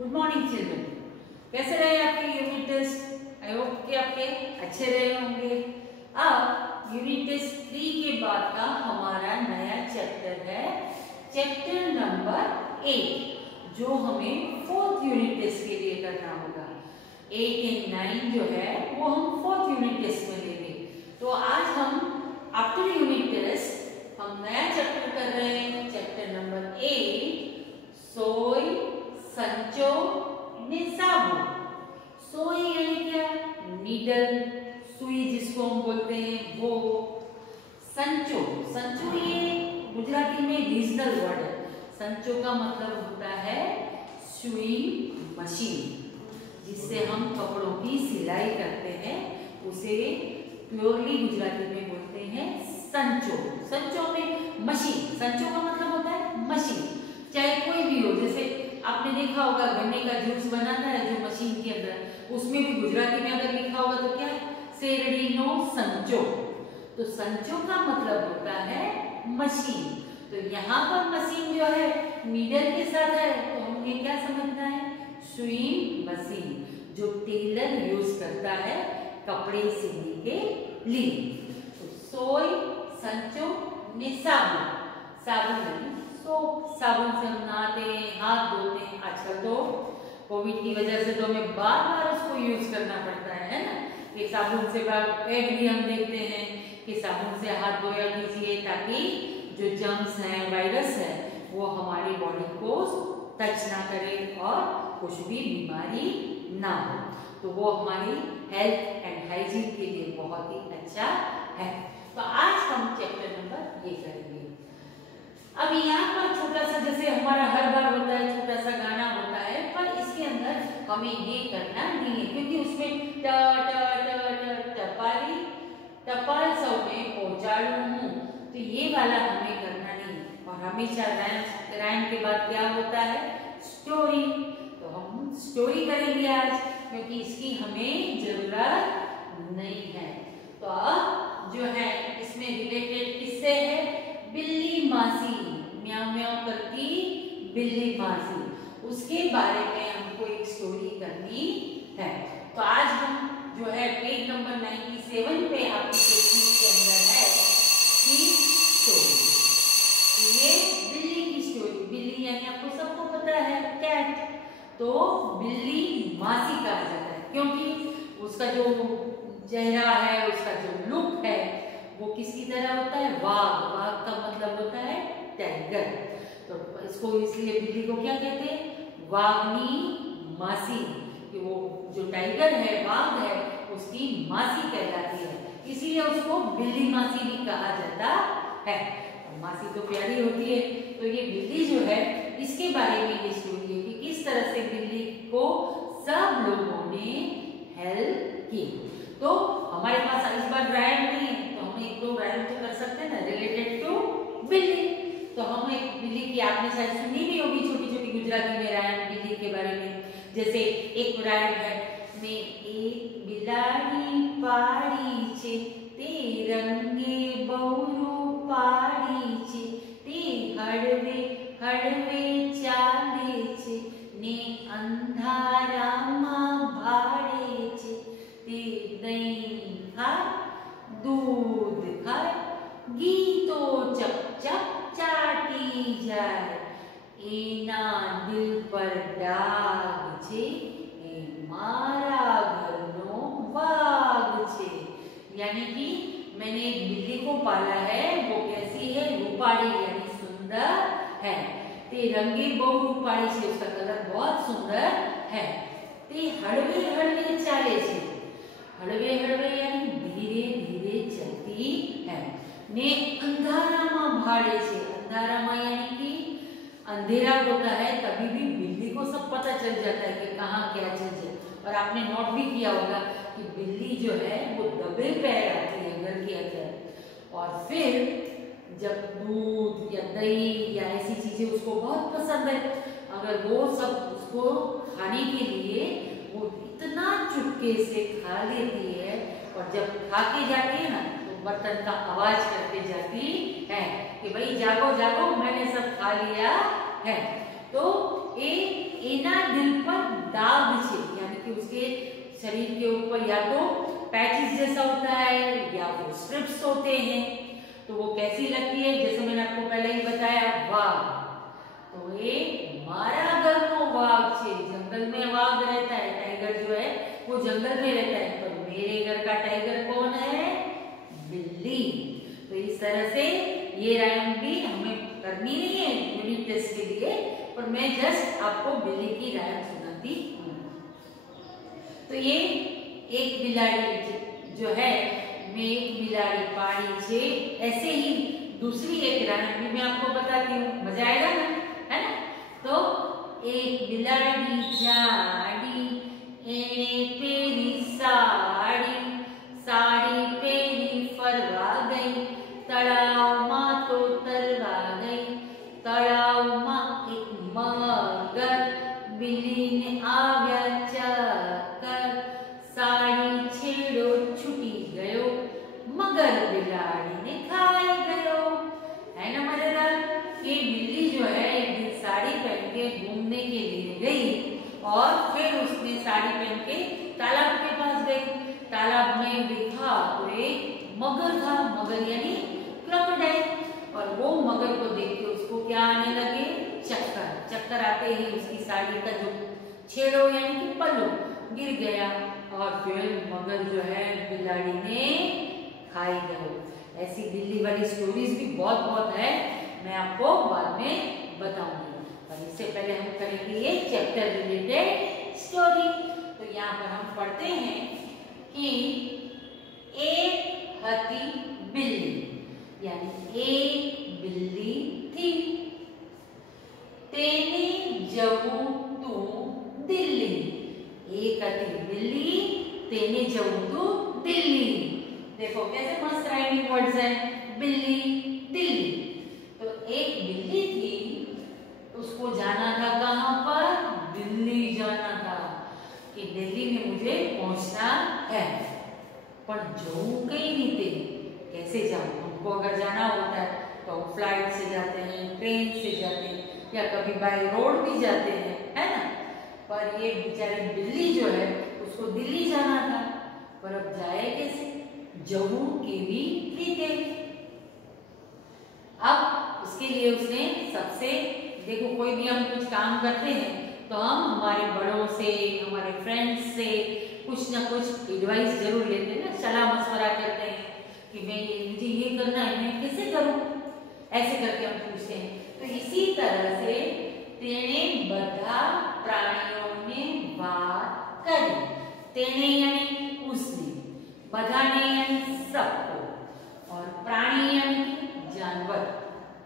Good morning children. कैसे रहे आपके यूनिट टेस्ट? आई होप कि आपके अच्छे रहे होंगे। अब यूनिट टेस्ट 3 के बाद का हमारा नया चैप्टर है चैप्टर नंबर 8, जो हमें 4th यूनिट टेस्ट के लिए करना होगा। 8 और 9 जो है वो हम 4th यूनिट टेस्ट में लेंगे। तो आज हम आफ्टर यूनिट टेस्ट हम नया चैप्टर कर रहे हैं, चैप्टर नंबर 8, सोई संचो ने साबु। सोई यानी क्या? नीडल, सुई जिसको हम बोलते हैं वो। संचो, संचो ये गुजराती में रीजनल वर्ड है। संचो का मतलब होता है सुई मशीन, जिससे हम कपड़ों की सिलाई करते हैं, उसे प्योरली गुजराती में बोलते हैं संचो। संचो में मशीन, संचो का मतलब होता है मशीन, चाहे कोई भी हो। जैसे आपने देखा होगा गन्ने का जूस बनाता है जो मशीन के अंदर, उसमें भी गुजराती में अगर लिखा होगा तो क्या? सेरडीनो संचो। तो संचो का मतलब होता है मशीन। तो यहाँ पर मशीन जो है नीडल के साथ है, तो हमें क्या समझना है? सुई मशीन, जो टेलर यूज करता है कपड़े सिलने के लिए। तो सोई संचो ने साबुन, साबुन यानी सोप, साबुन से हम नहाते हैं, हाथ धोते हैं। आजकल तो कोविड की वजह से तो हमें बार बार उसको यूज करना पड़ता है ना, कि साबुन से ऐड भी हम देखते हैं कि साबुन से हाथ धोया कीजिए, ताकि जो जर्म्स हैं, वायरस है, वो हमारी बॉडी को टच ना करे और कुछ भी बीमारी ना हो। तो वो हमारी हेल्थ एंड हाइजीन के लिए बहुत ही अच्छा है। तो आज हम चैप्टर नंबर ये करेंगे। अब यहाँ पर छोटा सा, जैसे हमारा हर बार होता है, छोटा सा गाना होता है, पर इसके अंदर हमें ये करना नहीं है, क्योंकि उसमें ट ट ट टपाली टपाल सौ में पहुंचाड़ू हूँ, तो ये वाला हमें करना नहीं। और हमेशा राइम के बाद क्या होता है? स्टोरी। तो हम स्टोरी करेंगे आज, क्योंकि इसकी हमें जरूरत नहीं है। तो अब जो है इसमें रिलेटेड किससे है? बिल्ली मासी, म्याऊ म्याऊ करती बिल्ली मासी, उसके बारे में हमको एक स्टोरी करनी है। तो आज हम जो है पेज नंबर 97 पे आपकी टेक्निक के अंदर है कि स्टोरी। तो ये बिल्ली की स्टोरी। बिल्ली यानी आपको सबको पता है कैट, तो बिल्ली मासी कहा जाता है, क्योंकि उसका जो चेहरा है, उसका जो लुक है, वो किसकी तरह होता है? वाघ। वाघ का मतलब होता है टाइगर। तो इसको इसलिए बिल्ली को क्या कहते हैं? वाघनी मासी, कि वो जो टाइगर है, वाघ है, उसकी मासी कहलाती है, इसीलिए उसको बिल्ली मासी भी कहा जाता है। मासी तो प्यारी होती है। तो ये बिल्ली जो है, इसके बारे में ये स्टोरी है कि किस तरह से बिल्ली को सब लोगों ने हेल्प की। तो हमारे पास इस बार राइम नहीं है, तो हम एक दो राइम तो कर सकते हैं ना रिलेटेड टू बिल्ली। तो हम एक बिल्ली की, आपने शायद सुनी भी होगी छोटी छोटी गुजराती में राइम बिल्ली के बारे में। जैसे एक राइम है, मैं एक बिलाड़ी पाड़ी छे, ते रंगे बहुरू पाड़ी छे, ते हड़वे हड़वे चाले छे, ने अंधारामा भाड़े छे, ते दही खाय दूध खाय, गीतो चप चप चाटी जाए, एना दिल पर डाग छे, ए मारा घरनो वाग छे। यानी कि मैंने एक बिल्ली को पाला है, वो कैसी है? रूपाड़ी यानी सुंदर है। ते रंगे बहु रूपाड़ी छे, उसका कलर बहुत सुंदर है। ते हड़वे हड़वे चाले छे, हड़वे हड़वे यानी धीरे धीरे चलती है। ने अंधारामा भाड़े छे, अंधारामा यानी कि अंधेरा होता है, तभी भी बिल्ली को सब पता चल जाता है कि कहाँ क्या चीज है। और आपने नोट भी किया होगा कि बिल्ली जो है वो दबे पैर आती है घर के अंदर, और फिर जब दूध या दही या ऐसी चीजें उसको बहुत पसंद है, अगर वो सब उसको खाने के लिए वो इतना चुपके से खा लेती है, और जब खा के जाती है ना, तो बर्तन का आवाज करके जाती है कि भाई जागो जागो, मैंने सब खा लिया है। तो एक एना दिल पर दाग छे, यानी कि उसके शरीर के ऊपर या तो पैचेस जैसा होता है या वो स्ट्रिप्स होते हैं। तो वो कैसी लगती है, जैसे मैंने आपको पहले ही बताया, वाघ। तो ये मारा घरनो वाघ छे, जंगल में वाघ रहता है, टाइगर जो है वो जंगल में रहता है, पर मेरे घर का टाइगर कौन है, बिल्ली। तो इस तरह से ये राइम भी हमें करनी नहीं है यूनिट टेस्ट के लिए, पर मैं जस्ट आपको बिल्ली की राइम सुनाती हूँ। तो ये एक बिलाड़ी जो है, मैं एक बिलाड़ी पाड़ी छे, ऐसे ही दूसरी एक राइम भी मैं आपको बताती हूँ, मजा आएगा ना, है ना। तो एक बिलाड़ी जाड़ी, एने पेरी साड़ी, साड़ी पेरी फरवा गई, तड़ाव मां तो तरवा गई, तड़ाव मां एक मगर, बिल्ली ने आव्या चक्कर, साड़ी छेड़ो छुटी गयो, मगर बिलाड़ी ने खाई गयो। है ना मजेदार। ये बिल्ली जो है एक दिन साड़ी पहन के घूमने के लिए गई और फिर उसने साड़ी पहन के तालाब के पास गई। तालाब में देखा तो एक मगर था, मगर यानी क्रोकोडाइल, और वो मगर को देख के उसको क्या आने लगे, चक्कर। चक्कर आते ही उसकी साड़ी का जो छेड़ो यानी कि पल्लू गिर गया और फिर मगर जो है बिलाड़ी ने खाई गई। ऐसी बिल्ली वाली स्टोरीज भी बहुत बहुत है, मैं आपको बाद में बताऊंगी, पर इससे पहले हम करेंगे ये चैप्टर रिलेटेड स्टोरी। तो यहाँ पर हम पढ़ते हैं कि एक हती बिल्ली, यानी एक बिल्ली थी, तेने जवू तू दिल्ली। एक हती बिल्ली, तेने जवू तू दिल्ली। देखो कैसे मस्त राइमिंग वर्ड्स हैं, बिल्ली दिल्ली। तो एक बिल्ली थी, उसको जाना था कहाँ पर, दिल्ली जाना था, कि दिल्ली में मुझे पहुंचना है, पर जाऊं कहीं नहीं थे, कैसे जाऊं। हमको अगर जाना होता है तो फ्लाइट से जाते हैं, ट्रेन से जाते हैं, या कभी बाय रोड भी जाते हैं, है ना। पर ये बेचारी बिल्ली जो है उसको दिल्ली जाना था, पर अब जाए कैसे, जम्मू की भी ठीक है। अब उसके लिए उसने सबसे, देखो कोई भी हम कुछ काम करते हैं तो हम हमारे बड़ों से, हमारे फ्रेंड्स से कुछ ना कुछ एडवाइस जरूर लेते हैं ना, सलाह मशवरा करते हैं कि मुझे ये करना है, मैं कैसे करूं, ऐसे करके हम पूछते हैं। तो इसी तरह से तेने बधा प्राणियों ने बात करी। तेने यानी उसने, बधा ने यानी सबको, और प्राणी यानी जानवर,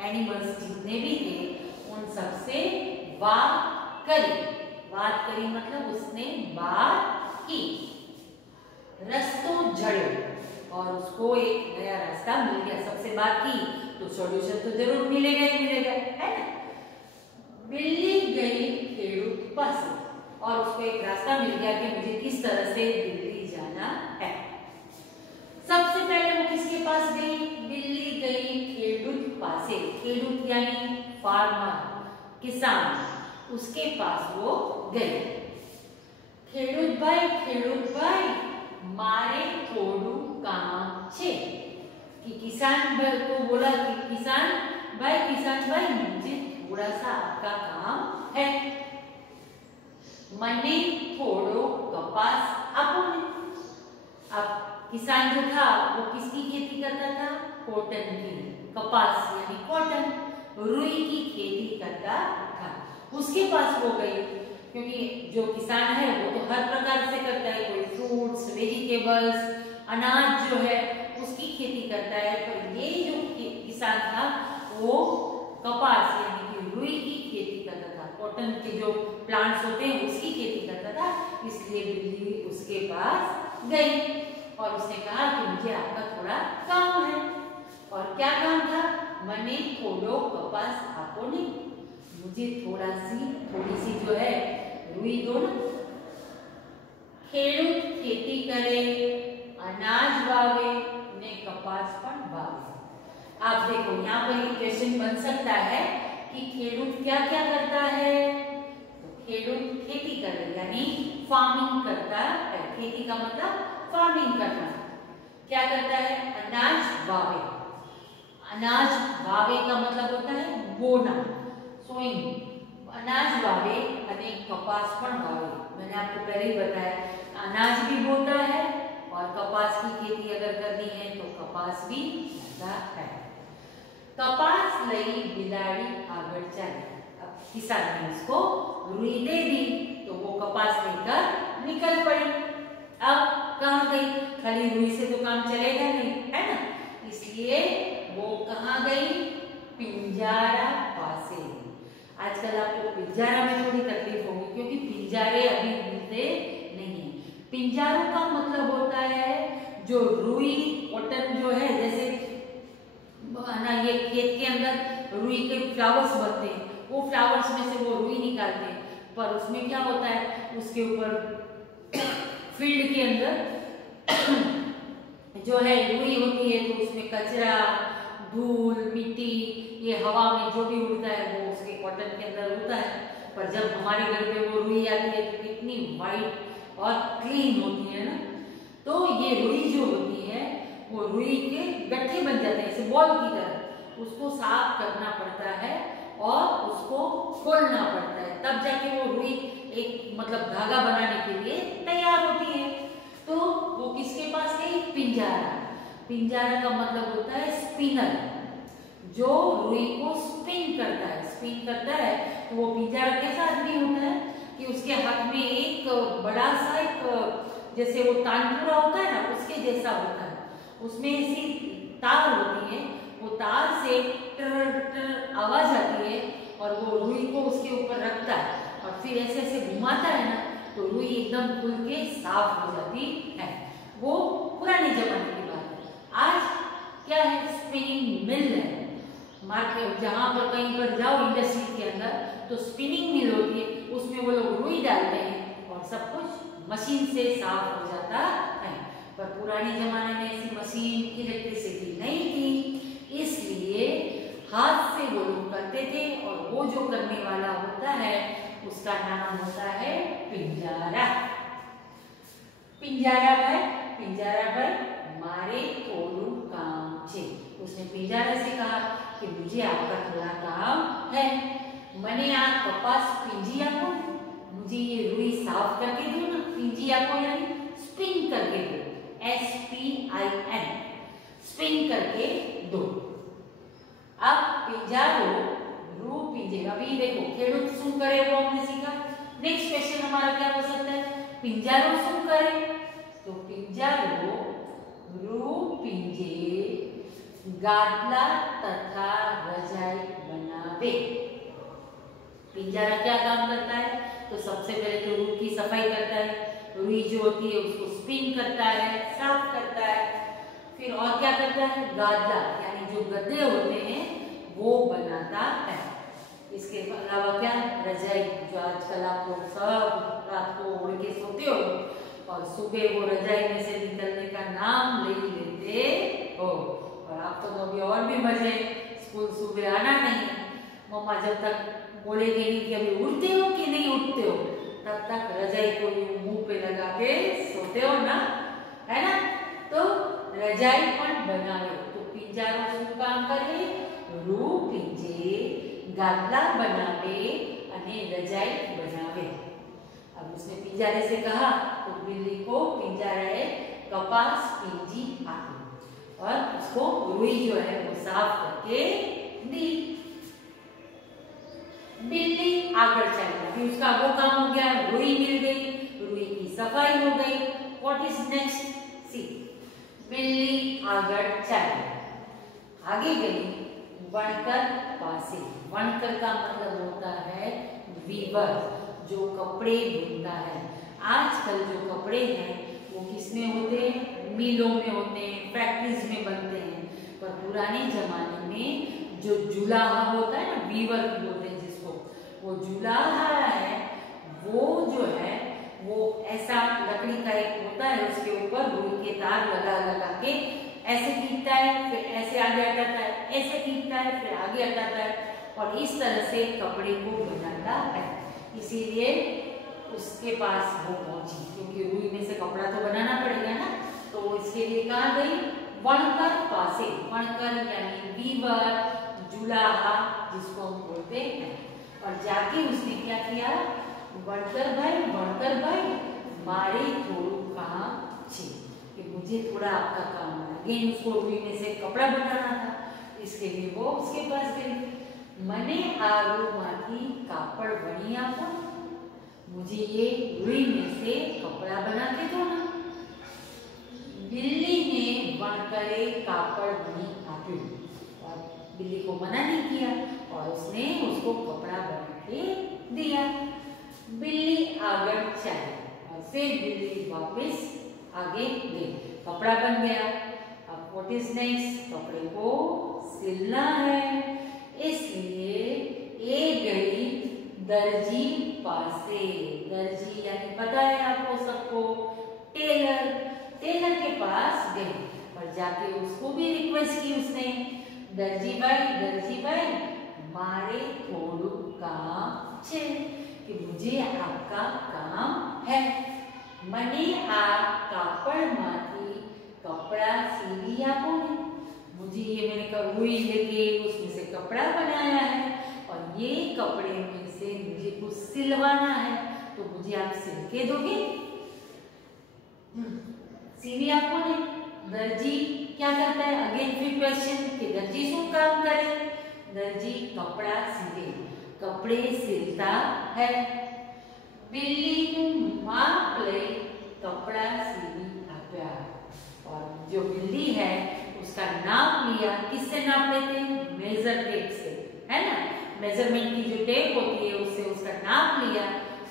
एनिमल्स जितने भी थे उन सबसे बात करी। बात करी मतलब उसने बात की। रस्तो जड़ो, और उसको एक नया रास्ता मिल गया, सबसे बात की तो सॉल्यूशन तो जरूर मिलेगा ही मिलेगा, है ना। बिल्ली गई खेड़ूत पास, और उसको एक रास्ता मिल गया कि मुझे किस तरह से दिल्ली जाना है। सबसे पहले वो किसके पास गई, बिल्ली गई खेड़ूत पासे। खेड़ूत यानी फार्मर, किसान, उसके पास वो गई। खेड़ूत भाई मारे थोड़ू काम छे, कि किसान भाई को बोला कि किसान भाई मुझे थोड़ा सा आपका काम है, मने थोड़ो कपास आपो। अब किसान जो था वो किसकी खेती करता था, कॉटन की, कपास यानी कॉटन, रुई की खेती करता था। उसके पास वो गई, क्योंकि जो किसान है वो तो हर प्रकार से करता है, कोई फ्रूट्स, वेजिटेबल्स, अनाज जो है उसकी खेती करता है, पर ये जो किसान था वो कपास यानी कि रुई की खेती करता था, कॉटन के जो प्लांट्स होते हैं उसकी खेती करता था। इसलिए बिल्ली उसके पास गई और उसने कहा कि मुझे आपका थोड़ा काम है। और क्या काम था, मने थोड़ो कपास आपो ने, मुझे थोड़ी सी जो है रुई दो ना। खेड़ूत खेती करे, अनाज वावे ने कपास पण वावे। आप देखो यहाँ पर एक क्वेश्चन बन सकता है कि खेड़ूत क्या क्या करता है, तो खेडूत खेती करे यानी फार्मिंग करता है। खेती का मतलब फार्मिंग करना। क्या करता है? अनाज वावे। अनाज वावे का मतलब होता है बोना, सोइंग। अनाज वावे અને कपास पण वावे। मैंने आपको पहले ही बताया अनाज भी बोता है और कपास की खेती अगर करनी है तो कपास भी बोता है। कपास लई बिलाड़ी आगळ चाली। अब किसान ने उसको रुई दे दी तो वो कपास लेकर निकल पड़ी। अब कहाँ गई? खाली रुई से तो काम चलेगा नहीं, है ना? इसलिए वो कहाँ गई? पिंजारा पासे। आजकल आपको पिंजारा में थोड़ी तकलीफ होगी क्योंकि पिंजारे अभी मिलते नहीं है। पिंजारों का मतलब होता है जो रुई कॉटन जो है, जैसे ना ये खेत के अंदर रुई के फ्लावर्स बनते हैं, वो फ्लावर्स में से वो रुई निकालते हैं, पर उसमें क्या होता है उसके ऊपर फील्ड के अंदर जो है रुई होती है तो उसमें कचरा, धूल, मिट्टी, ये हवा में जो भी उड़ता है वो उसके कॉटन के अंदर उड़ता है। पर जब हमारे घर पे वो रुई आती है तो कितनी वाइट और क्लीन होती है ना। तो ये रुई जो होती है वो रुई के गट्ठे बन जाते हैं, ऐसे बॉल की तरह। उसको साफ करना पड़ता है और उसको खोलना पड़ता है, तब जाके वो रुई एक मतलब धागा बनाने के लिए तैयार होती है। तो वो किसके पास गई? पिंजारा। पिंजारा का मतलब होता है स्पिनर, जो रुई को स्पिन करता है। स्पिन करता है तो वो पिंजारा कैसा आदमी होता है कि उसके हाथ में एक बड़ा सा एक जैसे वो तानपुरा होता है ना, उसके जैसा होता है। उसमें ऐसी तार होती है, वो तार से टर टर आवाज आती है और वो रुई को उसके ऊपर रखता है और फिर ऐसे ऐसे घुमाता है ना तो रुई एकदम खुल के साफ हो जाती है। वो पुराने जमाने की बात है। आज क्या है? स्पिनिंग मिल है। मार्केट जहां पर कहीं पर जाओ इंडस्ट्री के अंदर तो स्पिनिंग मिल होती है, उसमें वो लोग रुई डालते हैं और सब कुछ मशीन से साफ हो जाता है। पर पुराने जमाने में ऐसी मशीन, इलेक्ट्रिसिटी नहीं थी, इसलिए हाथ से वो लोग करते थे और वो जो करने वाला होता है उसका नाम होता है पिंजारा। पिंजारा पर मारे थोड़ू काम छे। उसने पिंजारा से कहा कि मुझे आपका थोड़ा काम है, मने आ कपास पिंजी आपो, मुझे ये रुई साफ करके दो ना। पिंजी आपो यानी स्पिन करके दो, SPIN, स्पिन करके दो। अब पिंजारो रू पिंजे। अभी देखो खेडूत शू करे वो हमने सीखा। नेक्स्ट क्वेश्चन हमारा क्या हो सकता है? पिंजारो शू करे? तो पिंजारो रू पिंजे गादला तथा रजाई बनावे। पिंजारा क्या काम करता है? तो सबसे पहले तो रुई की सफाई करता है, रुई जो होती है उसको स्पिन करता है, साफ करता है। फिर और क्या करता है? गादला यानी जो गद्दे होते हैं वो बनाता है। इसके अलावा क्या? रजाई, जो आजकल आप लोग सब रात को ओढ़ के सोते हो और सुबह वो रजाई में से निकलने का नाम ले लेते हो। और आपको तो अभी और भी मजे, स्कूल सुबह आना नहीं, मम्मा जब तक बोलेगी नहीं कि अभी उठते हो कि नहीं उठते हो, तब तक रजाई को मुंह पे लगा के सोते हो ना, है ना? तो रजाई पण बनावे। तो पिंजारो શું કામ કરે? રૂ पिंजे गादला बनावे અને रजाई बनावे। अब उसने पिंजारे से कहा तो बिल्ली को पिंजारे कपास पिंजी आपी और उसको रुई जो है वो साफ करके दी। बिल्ली आगे चली। अभी उसका वो काम हो गया, रुई मिल गई, रुई की सफाई हो गई। What is next? सी, बिल्ली आगे चली, आगे गई वणकर पासे। वणकर का मतलब होता है वीवर, जो कपड़े बुनता है। आजकल जो कपड़े हैं वो किसमें होते हैं? मिलों में होते हैं, फैक्ट्रीज में बनते हैं। पर पुराने जमाने में जो जुलाहा होता है ना, वीवर बोलते हैं जिसको, वो जुलाहा है वो जो है वो ऐसा लकड़ी का एक होता है, उसके ऊपर रुई के तार लगा लगा के ऐसे खींचता है, फिर ऐसे आगे हटाता है, ऐसे खींचता है, फिर आगे हटाता है और इस तरह से कपड़े को बनाता है। इसीलिए उसके पास वो पहुंची, क्योंकि रुई में से कपड़ा तो बनाना पड़ेगा ना। तो इसके लिए कहाँ गई? वणकर पासे। वणकर यानी वीवर, जुलाहा जिसको हम बोलते हैं। और जाके उसने क्या किया? वणकर भाई मारे थोड़ू काम छे, कि मुझे थोड़ा आपका काम है। अगेन उसको रुई में से कपड़ा बनाना था, इसके लिए वो उसके पास गई। मने आरू माथी कापड़ बनी आपो, मुझे ये रुई में से कपड़ा बना के दो ना। बिल्ली ने वणकरे कापड़ बनी आप्यो, और बिल्ली को मना नहीं किया और उसने उसको कपड़ा बना के दिया। बिल्ली आगे चली और फिर बिल्ली वापस आगे गई, कपड़ा बन गया। अब व्हाट इज नेक्स्ट? कपड़े को सिलना है, इसलिए ए गई दर्जी पासे। दर्जी यानी पता है आपको सबको, टेलर। टेलर के पास गई और जाके उसको भी रिक्वेस्ट की उसने, दर्जी भाई मारे थोड़ू काम छे, कि मुझे आपका काम है। मने आ कापड़ माथी कपड़ा सीली आपो ने, मुझे ये मैंने रुई लेके उसमें से कपड़ा बनाया है और ये कपड़े में से मुझे कुछ सिलवाना है, तो मुझे आप सिल के दोगे? सीली आपको ने। दर्जी क्या करता है? अगेन फिर क्वेश्चन कि दर्जी शू काम करे? दर्जी कपड़ा सीले, कपड़े सिलता है। बिल्ली माप ले कपड़ा सीली आप्या, और जो बिल्ली है उसका नाप लिया। किससे नाप लेते हैं? मेजर टेप से, है ना। मेजरमेंट की जो टेप होती है उससे उसका नाप लिया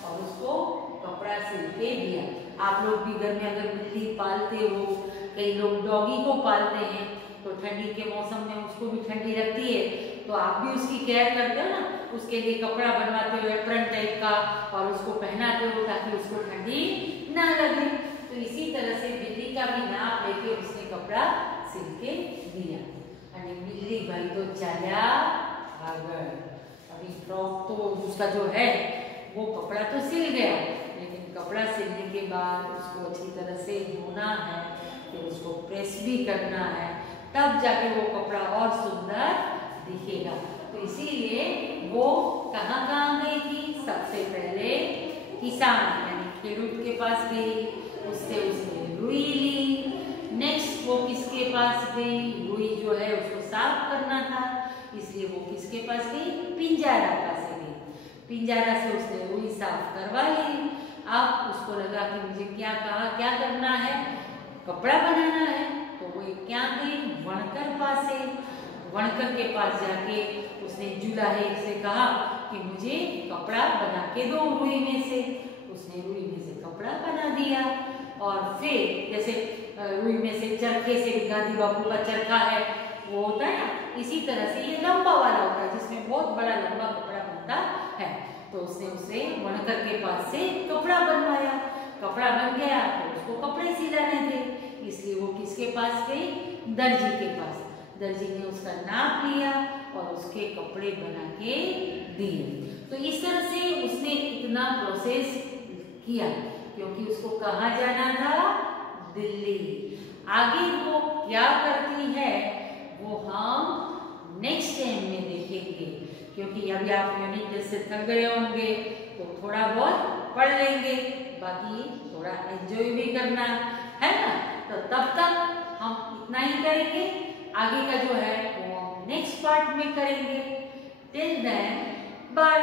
और उसको कपड़ा सिल के दिया। आप लोग भी घर में अगर बिल्ली पालते हो, कई लोग डॉगी को पालते हैं, तो ठंडी के मौसम में उसको भी ठंडी लगती है, तो आप भी उसकी केयर करते हो ना, उसके लिए कपड़ा बनवाते हो एप्रन टाइप का और उसको पहनाते हो ताकि उसको ठंडी ना लगे। तो इसी तरह से बिल्ली का भी नाप लेके उसने कपड़ा सिल के दिया। और बिल्ली भाई तो चला आगे। अभी फ्रॉक तो उसका जो है वो कपड़ा तो सिल गया, लेकिन कपड़ा सिलने के बाद उसको अच्छी तरह से धोना है, फिर उसको प्रेस भी करना है, तब जाके वो कपड़ा और सुंदर दिखेगा। तो इसीलिए वो कहाँ गई थी? सबसे पहले किसान यानी खेडूत के पास गई, उससे उसने रुई ली। नेक्स्ट वो किसके पास गई? रुई जो है उसको साफ करना था, इसलिए वो किसके पास गई? पिंजारा पास गई। पिंजारा से उसने रुई साफ करवा ली। अब उसको लगा कि मुझे क्या करना है? कपड़ा बनाना है, तो वो क्या गई? वणकर पासे। वणकर के पास जाके उसने जुलाहे से कहा कि मुझे कपड़ा बना के दो रुई में से। उसने रुई में से कपड़ा बना दिया और फिर जैसे रुई में से चरखे से, गांधी बापू का चरखा है वो होता है ना, इसी तरह से ये लंबा वाला होता है जिसमें बहुत बड़ा लंबा कपड़ा बनता है। तो उसने उसे वणकर के पास से कपड़ा बनवाया। कपड़ा बन गया तो उसको कपड़े सिलाने थे, इसलिए वो किसके पास गई? दर्जी के पास। दर्जी ने उसका नाप लिया और उसके कपड़े बना के दिए। तो इस तरह से उसने इतना प्रोसेस किया, क्योंकि उसको कहाँ जाना था? दिल्ली। आगे वो क्या करती है वो हम नेक्स्ट टाइम में देखेंगे, क्योंकि अभी आप यूनिट टेस्ट से थक गए होंगे तो थोड़ा बहुत पढ़ लेंगे, बाकी थोड़ा एंजॉय भी करना है ना। तो तब तक हम इतना ही करेंगे, आगे का जो है वो नेक्स्ट पार्ट में करेंगे। Till then bye.